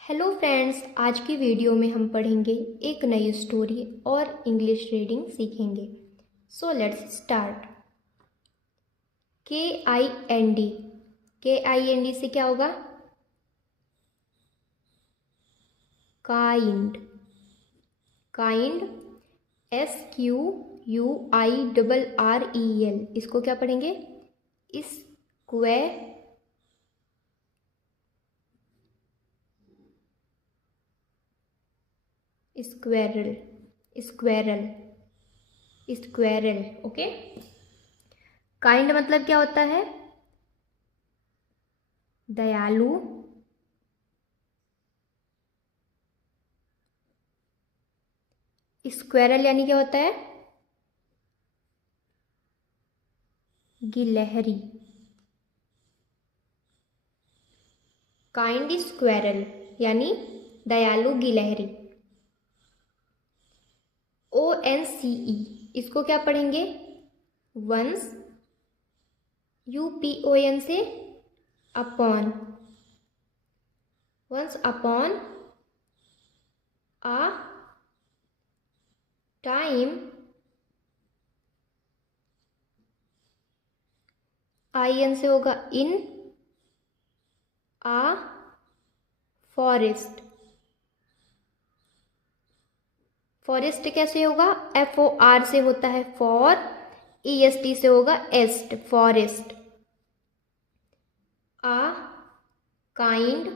Hello friends, आज की video में हम पढ़ेंगे एक नई स्टोरी और इंग्लिश रीडिंग सीखेंगे। So let's start. KIND। KIND से क्या होगा? काइंड। काइंड। SQUIRREL। इसको क्या पढ़ेंगे? Squirrel. Squirrel. Squirrel. Okay. Kind मतलब क्या होता है? दयालु। स्क्वेरल यानी क्या होता है? गिलहरी। काइंड स्क्वेरल यानी दयालु गिलहरी। ONCE। इसको क्या पढ़ेंगे? वंस। UPON से upon. Once upon a time. IN से होगा इन आ फॉरेस्ट। फॉरेस्ट कैसे होगा? FOR से होता है फॉर। EST से होगा est, forest. A kind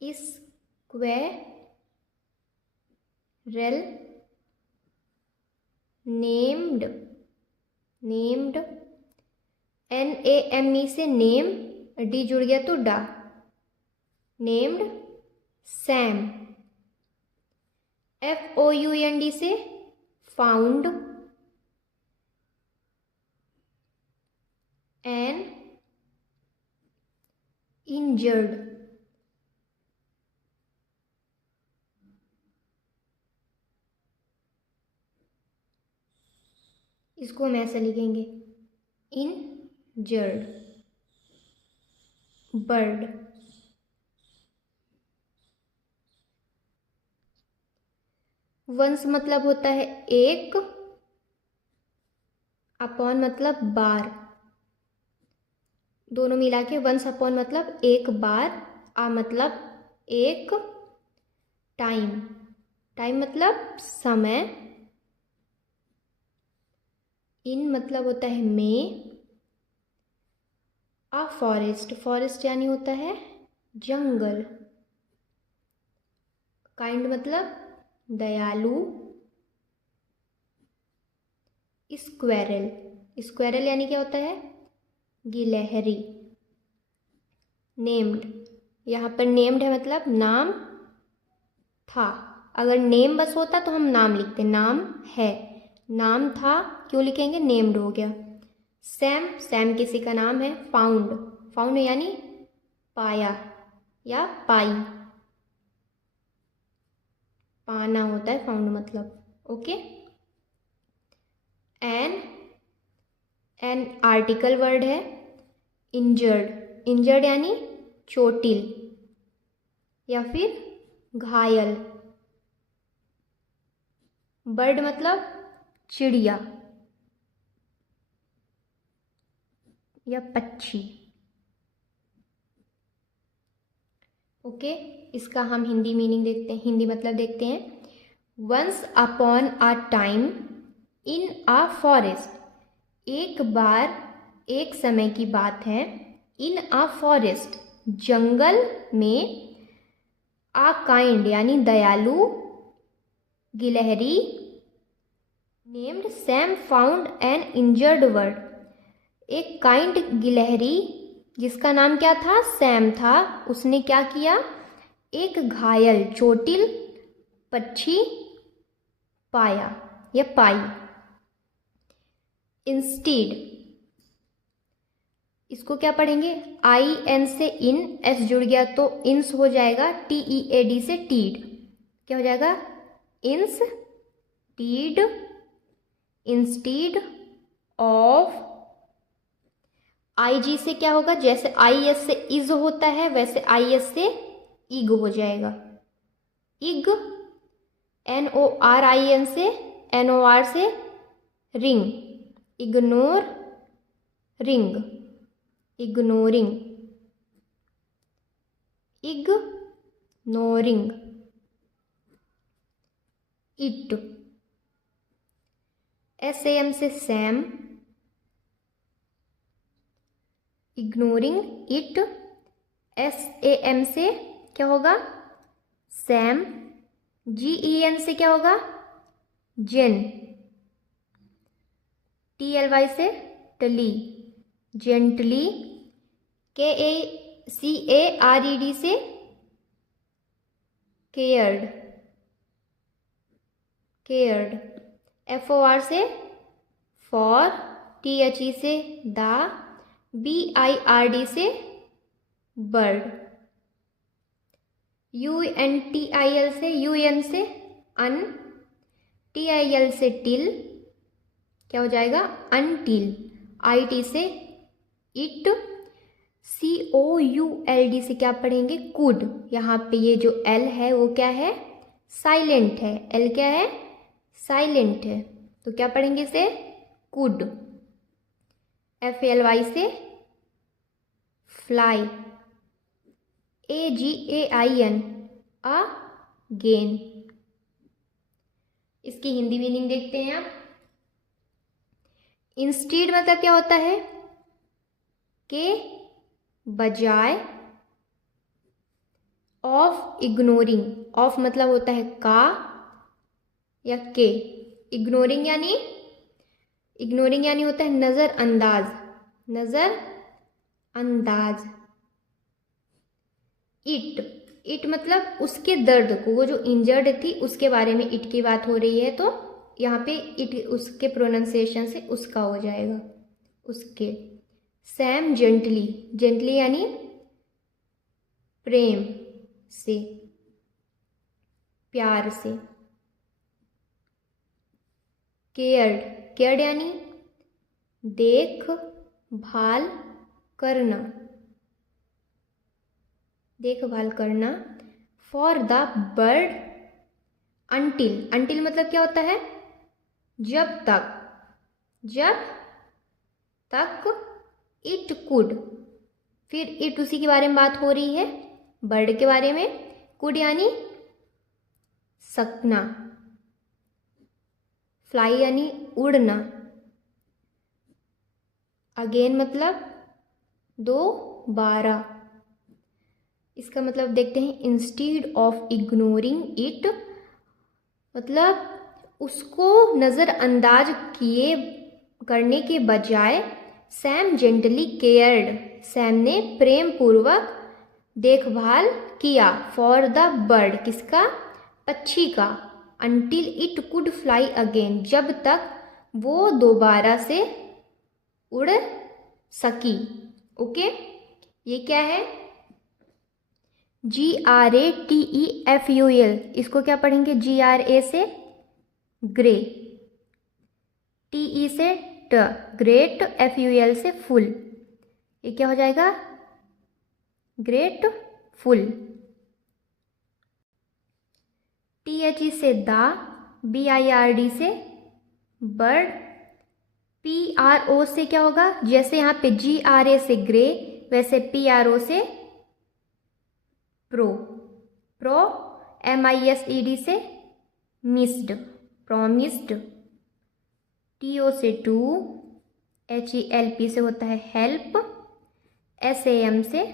squirrel named. Named. NAME से नेम, D जुड़ गया तो डा। Named Sam. FOUND से फाउंड। An injured. इसको हम ऐसे लिखेंगे, इंजर्ड। बर्ड। वंस मतलब होता है एक, अपॉन मतलब बार। दोनों मिला के वंस अपॉन मतलब एक बार, आ मतलब एक, टाइम। टाइम मतलब समय। इन मतलब होता है में। आ फॉरेस्ट। फॉरेस्ट यानी होता है जंगल। काइंड मतलब दयालु। स्क्वेरल। स्क्वेरल यानी क्या होता है? गिलहरी। नेम्ड। यहाँ पर नेम्ड है मतलब नाम था। अगर नेम बस होता तो हम नाम लिखते, नाम है। नाम था क्यों लिखेंगे? नेम्ड हो गया। सैम। सैम किसी का नाम है। फाउंड। फाउंड यानी पाया या पाई। पाना होता है फाउंड मतलब। Okay. An. An article word है। इंजर्ड। इंजर्ड यानी चोटिल या फिर घायल। बर्ड मतलब चिड़िया या पक्षी। ओके। इसका हम हिंदी मीनिंग देखते हैं, हिंदी मतलब देखते हैं। Once upon a time in a forest. एक बार, एक समय की बात है। इन अ फॉरेस्ट, जंगल में। आ काइंड यानी दयालु गिलहरी। Named Sam found an injured bird. एक काइंड गिलहरी जिसका नाम क्या था? सैम था। उसने क्या किया? एक घायल चोटिल पक्षी पाया या पाई। इंस्टीड। इसको क्या पढ़ेंगे? IN से इन, S जुड़ गया तो इंस हो जाएगा। TEAD से टीड। क्या हो जाएगा? इंस टीड। इंस्टीड ऑफ IG से क्या होगा, जैसे IS से इज होता है वैसे IS से इग हो जाएगा, इग। NORIN से NOR से ring, ignore, ring, ignoring, ignoring, it. SAM से सैम, इग्नोरिंग इट। SAM से क्या होगा, सैम। GEN से क्या होगा, जेन। TLY से टली, जेंटली। CARED से केयर्ड, केयर्ड। FOR से फॉर। THE से दा। BIRD से बर्ड। UNTIL से UN से अन। TIL से टिल, क्या हो जाएगा, अनटिल। IT से इट। COULD से क्या पढ़ेंगे, कुड। यहाँ पे ये जो L है वो क्या है, साइलेंट है। L क्या है, साइलेंट है, तो क्या पढ़ेंगे इसे, कुड। FALY से फ्लाई। AGAIN again. इसकी हिंदी मीनिंग देखते हैं आप। इंस्टीड मतलब क्या होता है, के बजाय। ऑफ इग्नोरिंग, ऑफ मतलब होता है का या के। इग्नोरिंग यानी होता है नजरअंदाज, नजरअंदाज। इट मतलब उसके दर्द को, वो जो इंजर्ड थी उसके बारे में इट की बात हो रही है, तो यहाँ पे इट उसके प्रोनाउंसिएशन से उसका हो जाएगा, उसके। सैम जेंटली, जेंटली यानी प्रेम से, प्यार से। केयर्ड, केयर्ड यानी देख भाल करना, देखभाल करना। For the bird. Until, until मतलब क्या होता है, जब तक, जब तक। इट कुड, फिर इट उसी के बारे में बात हो रही है, बर्ड के बारे में। कुड यानी सकना। फ्लाई यानी उड़ना। अगेन मतलब दोबारा। इसका मतलब देखते हैं, इंस्टीड ऑफ इग्नोरिंग इट, मतलब उसको नज़रअंदाज किए करने के बजाय। सैम जेंटली केयर्ड, सैम ने प्रेम पूर्वक देखभाल किया। फॉर द बर्ड, किसका, पक्षी का। Until it could fly again, जब तक वो दोबारा से उड़ सकी। ओके, ये क्या है, GRATEFUL, इसको क्या पढ़ेंगे, GRA से ग्रे, TE से ट, ग्रेट। FUL से फुल, ये क्या हो जाएगा, ग्रेट फुल। THE से दा। BIRD से बर्ड। PRO से क्या होगा, जैसे यहाँ पे GRA से ग्रे वैसे PRO से प्रो, प्रो। MISED से मिस्ड, प्रॉमिस्ड। TO से टू। HELP से होता है हेल्प। SAM से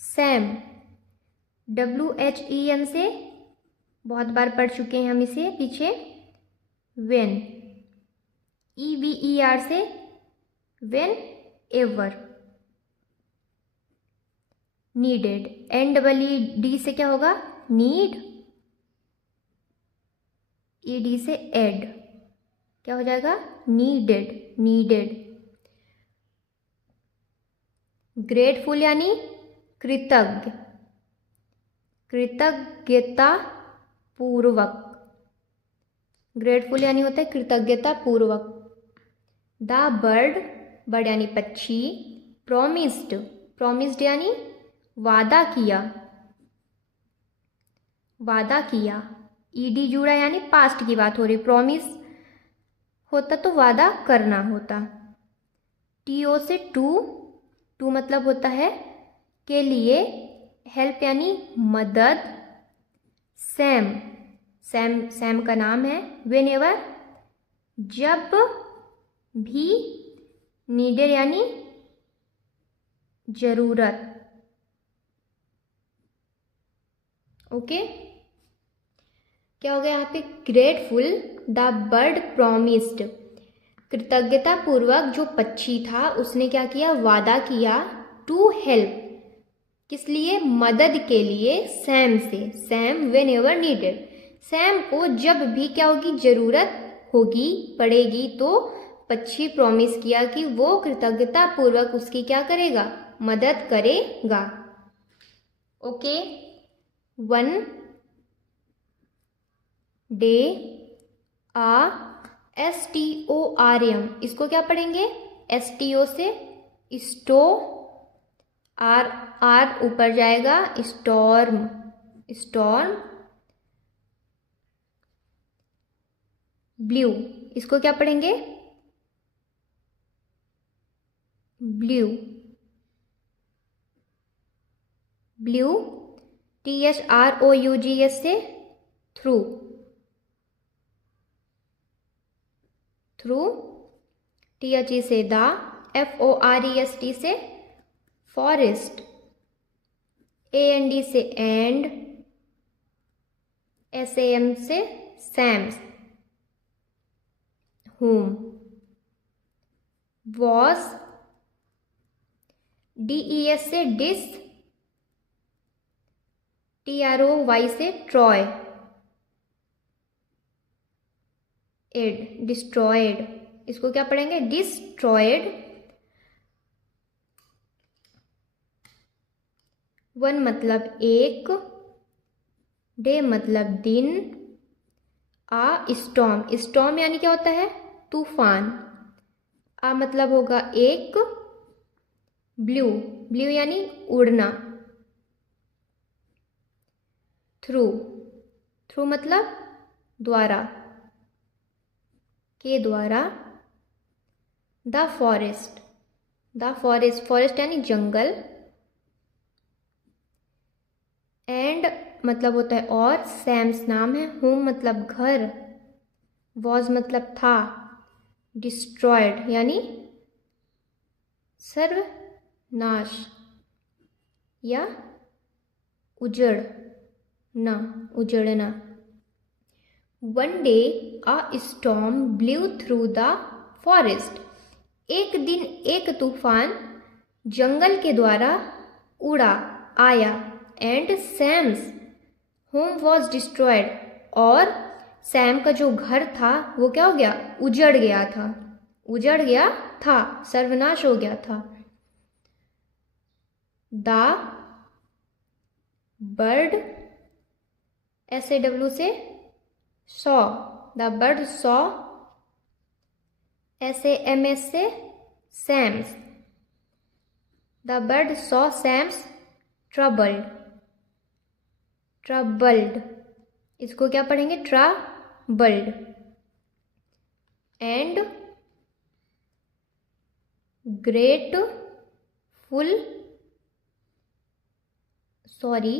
सैम। WHEN से बहुत बार पढ़ चुके हैं हम इसे पीछे, वेन। EVER से वेन एवर। नीडेड। NEED से क्या होगा, नीड। ED से एड, क्या हो जाएगा, नीडेड, नीडेड। ग्रेटफुल यानी कृतज्ञ, कृतज्ञता पूर्वक। ग्रेटफुल यानी होता है कृतज्ञता पूर्वक। द बर्ड, बर्ड यानी पक्षी, प्रोमिस्ड, प्रोमिस्ड यानी वादा किया, वादा किया, ईडी जुड़ा यानी पास्ट की बात हो रही, प्रॉमिस होता तो वादा करना होता। टीओ से टू, टू मतलब होता है के लिए, हेल्प यानी मदद, सैम, सैम सैम का नाम है, व्हेनेवर जब भी, नीडेड यानी जरूरत। ओके, क्या हो गया यहाँ पे, ग्रेटफुल द बर्ड प्रोमिस्ड, कृतज्ञता पूर्वक जो पक्षी था उसने क्या किया, वादा किया, टू हेल्प, किस लिए, मदद के लिए, सैम से, Sam when ever needed, Sam को जब भी क्या होगी, जरूरत होगी, पड़ेगी, तो पक्षी प्रॉमिस किया कि वो कृतज्ञता पूर्वक उसकी क्या करेगा, मदद करेगा। ओके, वन डे आ STORM, इसको क्या पढ़ेंगे, STO से स्टो, आर आर ऊपर जाएगा, स्टॉर्म, स्टॉर्म, ब्लू, इसको क्या पढ़ेंगे, ब्लू, ब्लू, THROUGS से थ्रू, थ्रू, THE से द, FOREST से फॉरेस्ट, AND से एंड, SAM से सैम्स, whom, was, DES से डिस, TROY से ट्रॉय, एड, डिस्ट्रॉयड, इसको क्या पढ़ेंगे, डिस्ट्रॉयड। वन मतलब एक, डे मतलब दिन, आ स्टॉर्म, स्टॉर्म यानी क्या होता है, तूफान, आ मतलब होगा एक, ब्लू, ब्लू यानी उड़ना, थ्रू, थ्रू मतलब द्वारा, के द्वारा, the forest, the forest, forest यानी जंगल, एंड मतलब होता है और, सैम्स नाम है, होम मतलब घर, वॉज मतलब था, डिस्ट्रॉयड यानी सर्वनाश या उजड़ना, उजड़ना। One day a storm blew through the forest, एक दिन एक तूफान जंगल के द्वारा उड़ा आया, and Sam's home was destroyed, और सैम का जो घर था वो क्या हो गया, उजड़ गया था, उजड़ गया था, सर्वनाश हो गया था। द बर्ड, SAW से saw, the bird saw, SAMS से Sam's, the bird saw Sam's troubled, troubled, इसको क्या पढ़ेंगे, troubled, and grateful, sorry,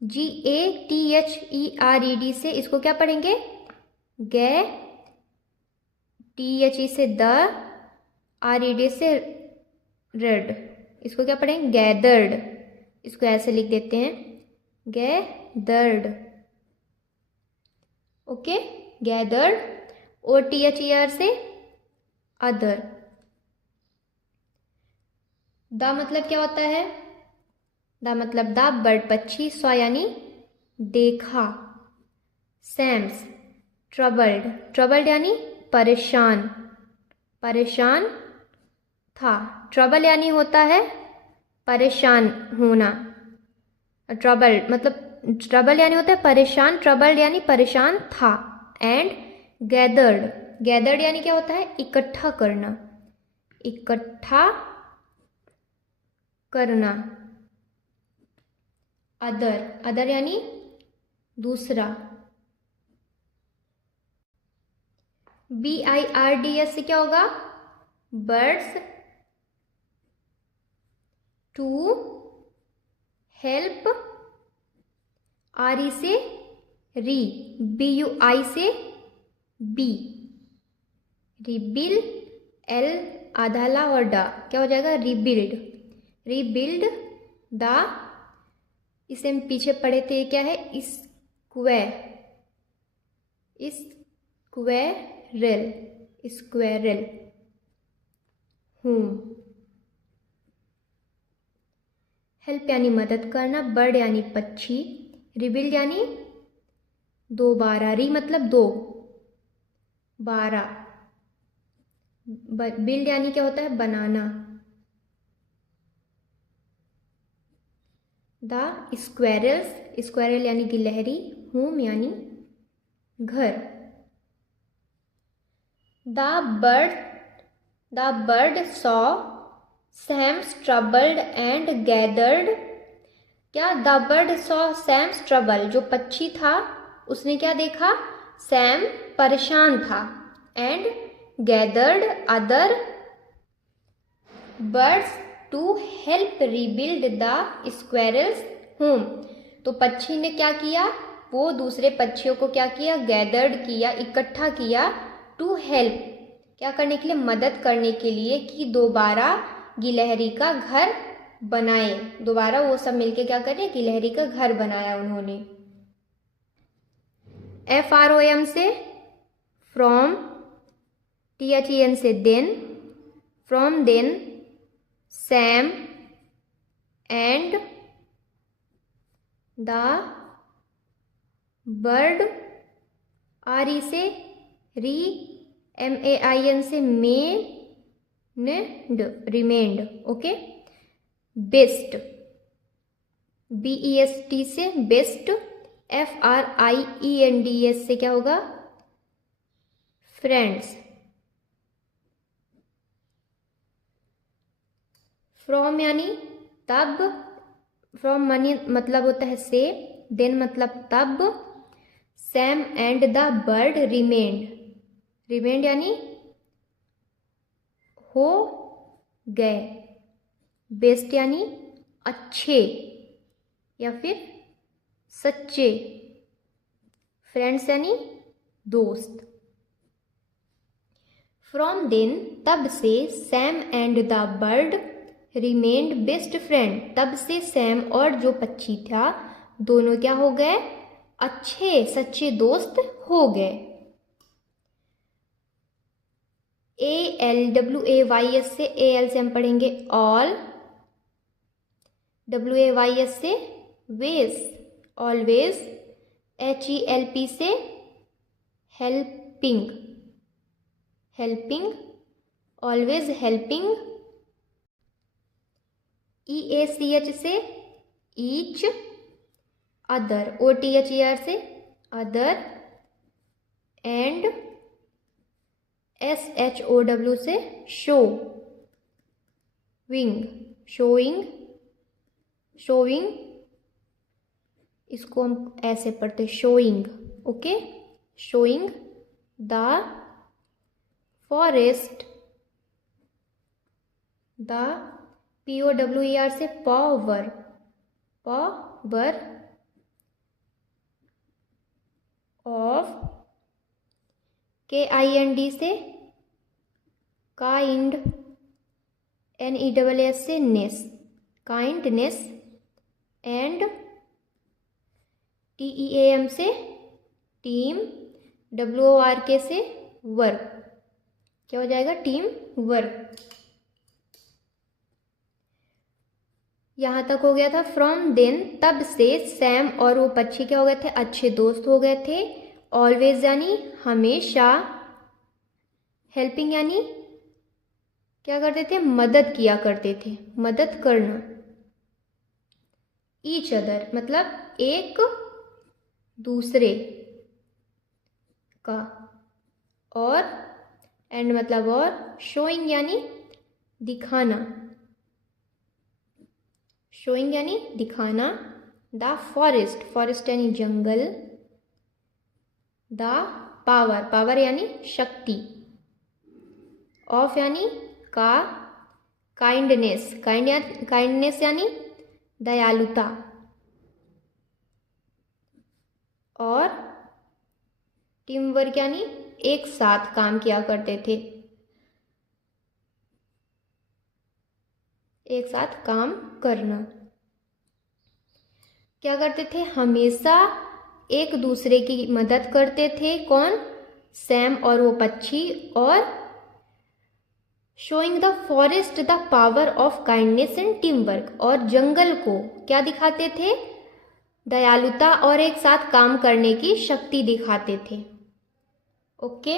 GATHERED से इसको क्या पढ़ेंगे, गे, THE से द, RED से रेड, इसको क्या पढ़ेंगे, गैदर्ड, इसको ऐसे लिख देते हैं, गैदर्ड। ओके, गैदर्ड, और THER से अदर। द मतलब क्या होता है, द मतलब द बर्ड पक्षी, सॉ यानी देखा, सैम्स ट्रबल्ड, ट्रबल्ड यानी परेशान, परेशान था, ट्रबल यानी होता है परेशान होना, ट्रबल्ड मतलब ट्रबल यानी होता है परेशान, ट्रबल्ड यानी परेशान था, एंड गैदर्ड, गैदर्ड यानी क्या होता है, इकट्ठा करना, इकट्ठा करना। अदर, अदर यानी दूसरा। BIRDS से क्या होगा? Birds to help. RE से री, BUI से बी, रिबिल, L आधा ला और डा, क्या हो जाएगा? रिबिल्ड। रिबिल्ड द, इसे हम पीछे पढ़े थे, क्या है? Square, squirrel, squirrel home. Help यानी मदद करना, बर्ड यानी पक्षी, रिबिल्ड यानी दोबारा, री मतलब दो, 12, बिल्ड यानी क्या होता है? बनाना। द स्क्वेरल्स, स्क्वेरल यानी गिलहरी, होम यानी घर। The bird saw Sam's troubled and gathered. क्या? The bird saw Sam's trouble, जो पक्षी था उसने क्या देखा? सैम परेशान था, and gathered other birds to help rebuild the squirrel's home. तो पक्षी ने क्या किया? वो दूसरे पक्षियों को क्या किया? गैदर्ड किया, इकट्ठा किया, टू हेल्प, क्या करने के लिए? मदद करने के लिए, कि दोबारा गिलहरी का घर बनाए। दोबारा वो सब मिलके क्या करें? गिलहरी का घर बनाया उन्होंने। FROM से फ्रॉम, THEN से then, from then, Sam and the bird, RE से री, MAIN से made, remained. Okay. Best, BEST से बेस्ट, FRIENDS से क्या होगा? फ्रेंड्स। फ्रॉम यानी तब, फ्रॉम मनी मतलब होता है से, देन मतलब तब, Sam and the bird remained, remained यानी हो गए, बेस्ट यानी अच्छे या फिर सच्चे, फ्रेंड्स यानी दोस्त। फ्रॉम देन तब से, Sam and the bird remained best friend, तब से सैम और जो पक्षी था दोनों क्या हो गए? अच्छे सच्चे दोस्त हो गए। ALWAYS से, AL से हम पढ़ेंगे ऑल, WAYS से वेज, ऑलवेज, HELP से helping, helping, always helping, EACH से ईच, अदर, OTHER से अदर, एंड SHOW से शो, विंग, शोइंग, शोइंग, इसको हम ऐसे पढ़ते showing. Okay. Showing the forest, the POWER से पावर, पावर ऑफ, KIND से काइंड, NESS से नेस, काइंडनेस, एंड TEAM से टीम, WORK से वर्क, क्या हो जाएगा? Team work. यहाँ तक हो गया था। फ्रॉम देन तब से सैम और वो पक्षी क्या हो गए थे? अच्छे दोस्त हो गए थे। ऑलवेज यानी हमेशा, हेल्पिंग यानी क्या करते थे? मदद किया करते थे, मदद करना। ईच अदर मतलब एक दूसरे का, और एंड मतलब और, शोइंग यानी दिखाना, शोइंग यानी दिखाना, द फॉरेस्ट, फॉरेस्ट यानी जंगल, द पावर, पावर यानी शक्ति, ऑफ यानी का, काइंडनेस, काइंडनेस यानी दयालुता, और टीम वर्क यानी एक साथ काम किया करते थे, एक साथ काम करना। क्या करते थे, हमेशा एक दूसरे की मदद करते थे। कौन, सैम और वो पक्षी। और showing the forest the power of kindness and team work, और जंगल को क्या दिखाते थे, दयालुता और एक साथ काम करने की शक्ति दिखाते थे। ओके।